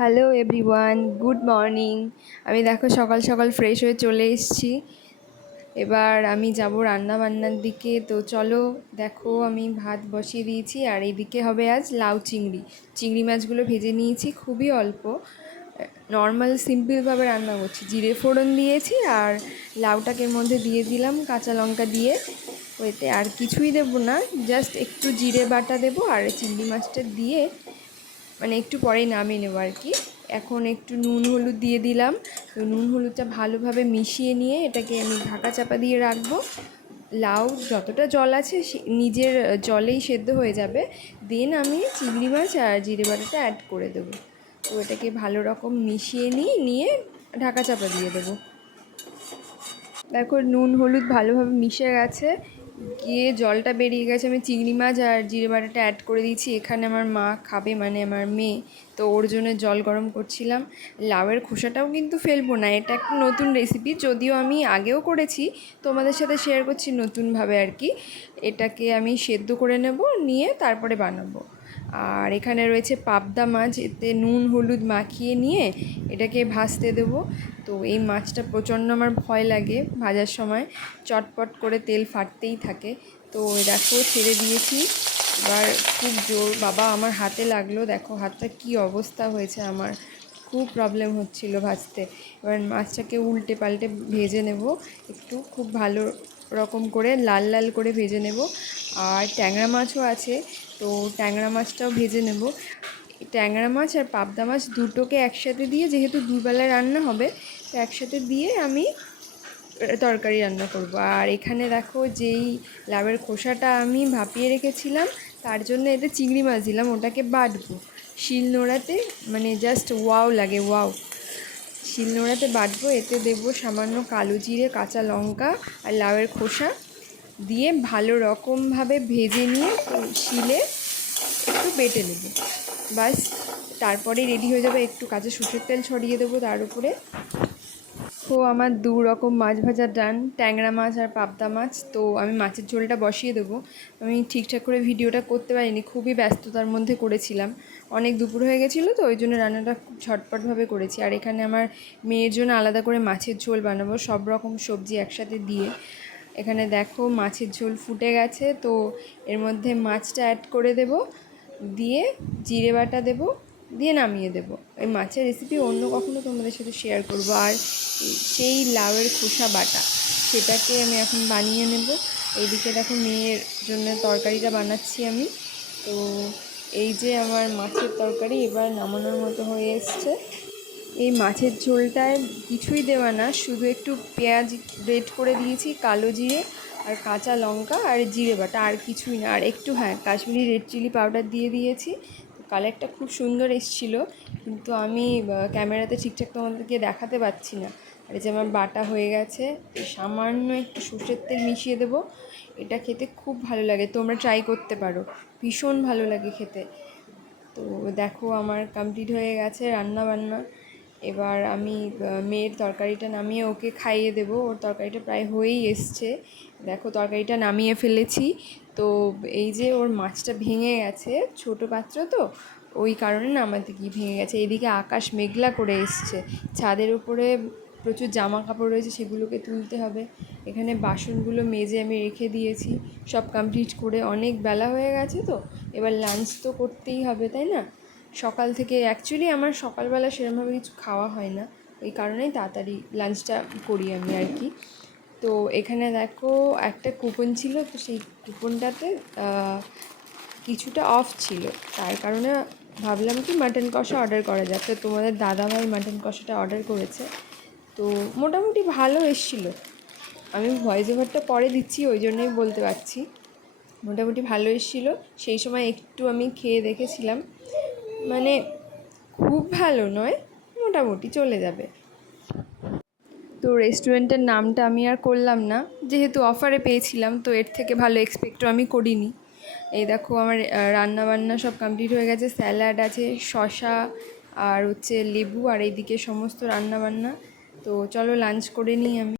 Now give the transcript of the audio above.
Hello everyone, good morning. আমি দেখো সকাল সকাল ফ্রেশ হয়ে চলে এসেছি। এবার আমি যাব রান্না বান্নার দিকে। তো চলো, দেখো আমি ভাত বসিয়ে দিয়েছি আর এইদিকে হবে আজ লাউ চিংড়ি। চিংড়ি মাছগুলো ভেজে নিয়েছি, খুবই অল্প, নর্মাল সিম্পলভাবে রান্না করছি। জিরে ফোড়ন দিয়েছি আর লাউটাকে এর মধ্যে দিয়ে দিলাম কাঁচা লঙ্কা দিয়ে। ওইতে আর কিছুই দেবো না, জাস্ট একটু জিরে বাটা দেবো আর চিংড়ি মাছটা দিয়ে মানে একটু পরেই নামিয়ে নেবো আর কি। এখন একটু নুন হলুদ দিয়ে দিলাম। তো নুন হলুদটা ভালোভাবে মিশিয়ে নিয়ে এটাকে আমি ঢাকা চাপা দিয়ে রাখবো। লাউ যতটা জল আছে নিজের জলেই সেদ্ধ হয়ে যাবে। দেন আমি চিংড়ি মাছ আর জিরে বাটাটা অ্যাড করে দেবো। তো এটাকে ভালো রকম মিশিয়ে নিয়ে ঢাকা চাপা দিয়ে দেবো। দেখো নুন হলুদ ভালোভাবে মিশে গেছে, গিয়ে জলটা বেরিয়ে গেছে। আমি চিংড়ি মাছ আর জিরে বাটাটা অ্যাড করে দিয়েছি। এখানে আমার মা খাবে, মানে আমার মেয়ে, তো ওর জন্য জল গরম করছিলাম। লাউয়ের খোসাটাও কিন্তু ফেলবো না, এটা একটা নতুন রেসিপি, যদিও আমি আগেও করেছি, তোমাদের সাথে শেয়ার করছি নতুনভাবে আর কি। এটাকে আমি সেদ্ধ করে নেব, নিয়ে তারপরে বানাবো। আর এখানে রয়েছে পাবদা মাছ, এতে নুন হলুদ মাখিয়ে নিয়ে এটাকে ভাজতে দেবো। তো এই মাছটা প্রচণ্ড আমার ভয় লাগে ভাজার সময়, চটপট করে তেল ফাটতেই থাকে। তো দেখো ছেড়ে দিয়েছি, এবার খুব জোর বাবা আমার হাতে লাগলো, দেখো হাতটা কি অবস্থা হয়েছে আমার, খুব প্রবলেম হচ্ছিল ভাজতে। এবার মাছটাকে উল্টে পাল্টে ভেজে নেব একটু, খুব ভালো রকম করে লাল লাল করে ভেজে নেব। আর ট্যাংরা মাছও আছে, তো ট্যাংরা মাছটাও ভেজে নেব। ট্যাংরা মাছ আর পাবদা মাছ দুটোকে একসাথে দিয়ে, যেহেতু দুবেলায় রান্না হবে, তো একসাথে দিয়ে আমি তরকারি রান্না করব। আর এখানে দেখো যেই লাউয়ের খোসাটা আমি ভাপিয়ে রেখেছিলাম, তার জন্য এতে চিংড়ি মাছ দিলাম, ওটাকে বাটবো শিল নোড়াতে, মানে জাস্ট ওয়াও লাগে, ওয়াও। শিল নোড়াতে বাটবো, এতে দেবো সামান্য কালো জিরে, কাঁচা লঙ্কা আর লাউয়ের খোসা দিয়ে ভালো রকমভাবে ভেজে নিয়ে শিলে একটু বেটে নেব, বাস। তারপরে রেডি হয়ে যাবে। একটু কাঁচা সর্ষের তেল ছড়িয়ে দেবো তার উপরে। তো আমার দু রকম মাছ ভাজা ডান, ট্যাংরা মাছ আর পাবদা মাছ। তো আমি মাছের ঝোলটা বসিয়ে দেবো। আমি ঠিকঠাক করে ভিডিওটা করতে পারিনি, খুবই ব্যস্ততার মধ্যে করেছিলাম, অনেক দুপুর হয়ে গেছিলো, তো ওই জন্য রান্নাটা খুব ঝটপটভাবে করেছি। আর এখানে আমার মেয়ের জন্য আলাদা করে মাছের ঝোল বানাবো, সব রকম সবজি একসাথে দিয়ে। এখানে দেখো মাছের ঝোল ফুটে গেছে, তো এর মধ্যে মাছটা অ্যাড করে দেব, দিয়ে জিরে বাটা দেবো, দিয়ে নামিয়ে দেবো। এই মাছের রেসিপি অন্য কখনো তোমাদের সাথে শেয়ার করবো। আর সেই লাউয়ের খোসা বাটা, সেটাকে আমি এখন বানিয়ে নেব। এইদিকে দেখো মেয়ের জন্য তরকারিটা বানাচ্ছি আমি। তো এই যে আমার মাছের তরকারি এবার নামানোর মতো হয়ে এসছে। এই মাছের ঝোলটায় কিছুই দেওয়া না, শুধু একটু পেঁয়াজ গ্রেট করে দিয়েছি, কালো জিরে আর কাঁচা লঙ্কা আর জিরে বাটা, আর কিছুই না। আর একটু হ্যাঁ কাশ্মীরি রেড চিলি পাউডার দিয়ে দিয়েছি। কালারটা খুব সুন্দর এসেছিলো, কিন্তু আমি ক্যামেরাতে ঠিকঠাক তোমাদেরকে দেখাতে পারছি না। আর এই যে আমার বাটা হয়ে গেছে, সামান্য একটু সর্ষের তেল মিশিয়ে দেবো। এটা খেতে খুব ভালো লাগে, তোমরা ট্রাই করতে পারো, ভীষণ ভালো লাগে খেতে। তো দেখো আমার কমপ্লিট হয়ে গেছে রান্না বান্না। এবার আমি মেয়ের তরকারিটা নামিয়ে ওকে খাইয়ে দেবো, ওর তরকারিটা প্রায় হয়েই এসছে। দেখো তরকারিটা নামিয়ে ফেলেছি। তো এই যে ওর মাছটা ভেঙে গেছে, ছোটো পাত্র তো, ওই কারণে নামাতে গিয়ে ভেঙে গেছে। এদিকে আকাশ মেঘলা করে এসছে, ছাদের উপরে প্রচুর জামা কাপড় রয়েছে, সেগুলোকে তুলতে হবে। এখানে বাসনগুলো মেজে আমি রেখে দিয়েছি সব কমপ্লিট করে, অনেক বেলা হয়ে গেছে তো, এবার লাঞ্চ তো করতেই হবে তাই না। সকাল থেকে অ্যাকচুয়ালি আমার সকালবেলা সেরকমভাবে কিছু খাওয়া হয় না, ওই কারণেই তাড়াতাড়ি লাঞ্চটা করি আমি আর কি। তো এখানে দেখো একটা কুপন ছিল, তো সেই কুপনটাতে কিছুটা অফ ছিল, তার কারণে ভাবলাম কি মাটন কষা অর্ডার করা যাক। তো তোমাদের দাদাভাই মাটন কষাটা অর্ডার করেছে, তো মোটামুটি ভালো এসেছিলো। আমি ভয়েস ওভারটা পরে দিচ্ছি, ওই জন্যই বলতে পারছি, মোটামুটি ভালো এসেছিলো। সেই সময় একটু আমি খেয়ে দেখেছিলাম, মানে খুব ভালো নয়, মোটামুটি চলে যাবে। তো রেস্টুরেন্টের নামটা আমি আর করলাম না, যেহেতু অফারে পেয়েছিলাম, তো এর থেকে ভালো এক্সপেক্টও আমি করিনি। এই দেখো আমার রান্না বান্না সব কমপ্লিট হয়ে গেছে, স্যালাড আছে, শসা আর হচ্ছে লেবু, আর এইদিকে সমস্ত রান্না বান্না। তো চলো লাঞ্চ করে নিই আমি।